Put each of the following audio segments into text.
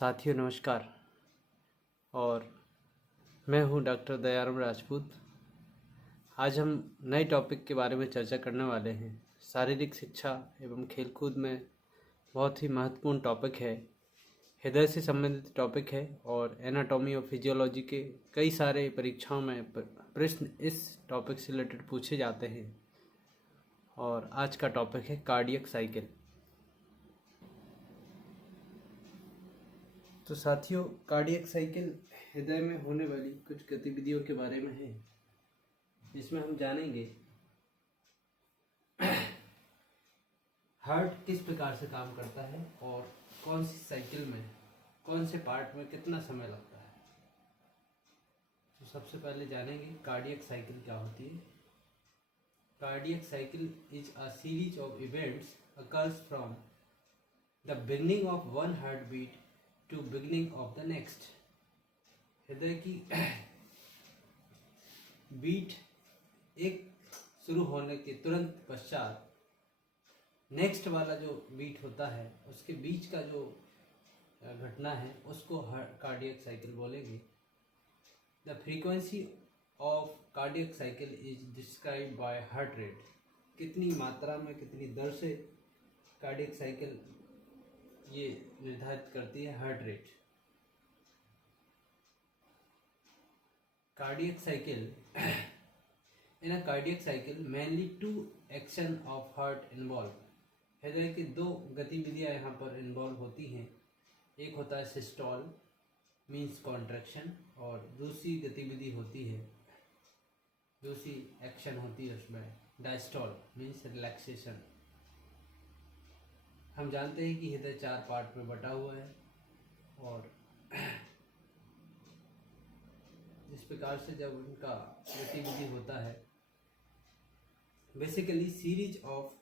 साथियों नमस्कार। और मैं हूं डॉक्टर दयाराम राजपूत। आज हम नए टॉपिक के बारे में चर्चा करने वाले हैं। शारीरिक शिक्षा एवं खेलकूद में बहुत ही महत्वपूर्ण टॉपिक है, हृदय से संबंधित टॉपिक है और एनाटॉमी और फिजियोलॉजी के कई सारे परीक्षाओं में प्रश्न इस टॉपिक से रिलेटेड पूछे जाते हैं। और आज का टॉपिक है कार्डियक साइकिल। तो साथियों, कार्डियक साइकिल हृदय में होने वाली कुछ गतिविधियों के बारे में है, जिसमें हम जानेंगे हार्ट किस प्रकार से काम करता है और कौन सी साइकिल में कौन से पार्ट में कितना समय लगता है। तो सबसे पहले जानेंगे कार्डियक साइकिल क्या होती है। Cardiac cycle is a series of events occurs from the beginning of one heart beat to beginning of the next. हृदय की बीट एक शुरू होने के तुरंत पश्चात नेक्स्ट वाला जो बीट होता है उसके बीच का जो घटना है उसको कार्डियक साइकिल बोलेंगे। The frequency of cardiac cycle is described by heart rate. कितनी मात्रा में कितनी दर से कार्डियक साइकिल ये निर्धारित करती है heart rate. Cardiac cycle in a cardiac cycle mainly two action of heart involve. हृदय की दो गतिविधियां यहाँ पर इन्वॉल्व होती हैं। एक होता है सिस्टोल मीन्स कॉन्ट्रैक्शन, और दूसरी गतिविधि होती है, दूसरी एक्शन होती है उसमें डायस्टोल मीन्स रिलैक्सेशन। हम जानते हैं कि हृदय 4 पार्ट में बटा हुआ है और इस प्रकार से जब उनका गतिविधि होता है, basically series of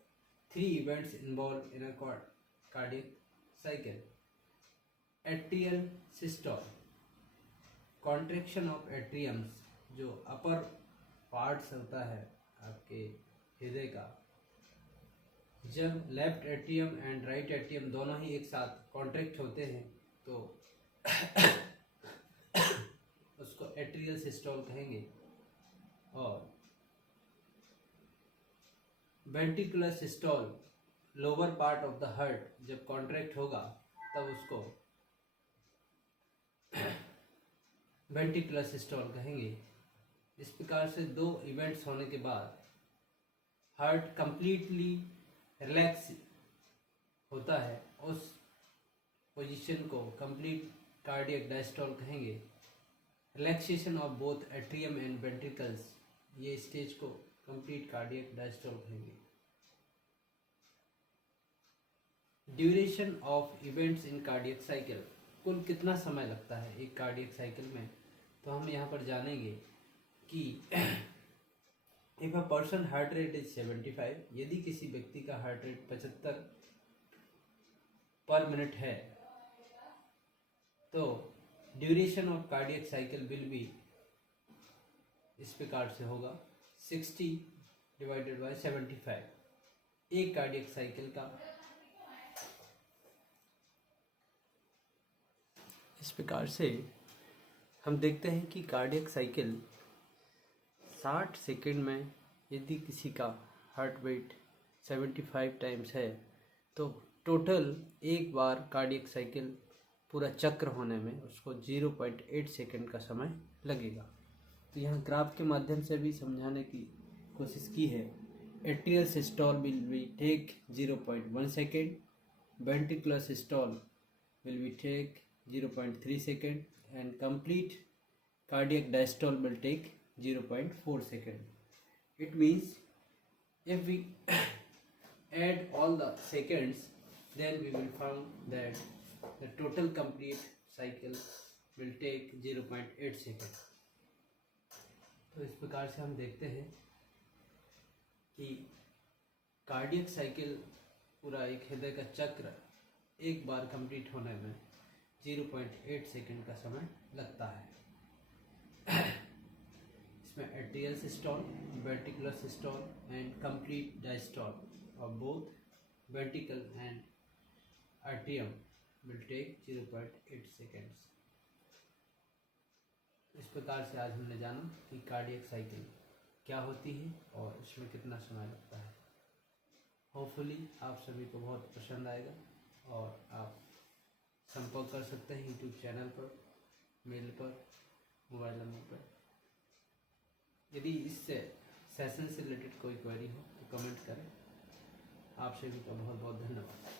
3 events involve in a cardiac cycle. Atrial systole, contraction of atriums, जो अपर पार्ट्स होता है आपके हृदय का, जब left atrium and right atrium दोनों ही एक साथ कॉन्ट्रैक्ट होते हैं तो उसको एट्रियल सिस्टोल कहेंगे। और ventricular systole, lower part of the heart जब कॉन्ट्रैक्ट होगा तब उसको वेंट्रिकुलर सिस्टोल कहेंगे। इस प्रकार से 2 इवेंट्स होने के बाद हार्ट कंप्लीटली रिलैक्स होता है, उस पोजीशन को कंप्लीट कार्डियक डायस्टोल कहेंगे। Relaxation of both atrium and ventricles, ये स्टेज को कंप्लीट कार्डियक डायस्टोल कहेंगे। Duration of events in cardiac cycle, कुल कितना समय लगता है एक कार्डियक साइकिल में, तो हम यहाँ पर जानेंगे कि if a person heart rate is 75, यदि किसी व्यक्ति का हार्ट रेट 75 पर मिनट है तो duration of cardiac cycle will be इस प्रकार से होगा 60 डिवाइडेड बाय 75। एक कार्डियक साइकिल का इस प्रकार से हम देखते हैं कि कार्डियक साइकिल 60 सेकंड में यदि किसी का हार्ट बीट 75 टाइम्स है तो टोटल एक बार कार्डियक साइकिल पूरा चक्र होने में उसको 0.8 सेकंड का समय लगेगा। तो यहाँ ग्राफ के माध्यम से भी समझाने की कोशिश की है। Atrial systole will be take 0.1 second, ventricular systole will be take 0.3 second, and complete cardiac diastole will take 0.4 second. It means if we add all the seconds, then we will find that the total complete cycle will take 0.8 second. तो इस प्रकार से हम देखते हैं कि cardiac cycle पूरा एक हृदय का चक्र एक बार कंप्लीट होने में 0.8 सेकंड का समय लगता है। इसमें atrial systole, ventricular systole and complete diastole of both ventricle and atrium will take 0.8 seconds। इस प्रकार से आज हमने जाना कि कार्डियक साइकिल क्या होती है और इसमें कितना समय लगता है। होपफुली आप सभी को बहुत पसंद आएगा और आप संपर्क कर सकते हैं यूट्यूब चैनल पर, मेल पर, मोबाइल नंबर पर। यदि इस सेशन से रिलेटेड कोई क्वेरी हो तो कमेंट करें। आप सभी का बहुत बहुत धन्यवाद।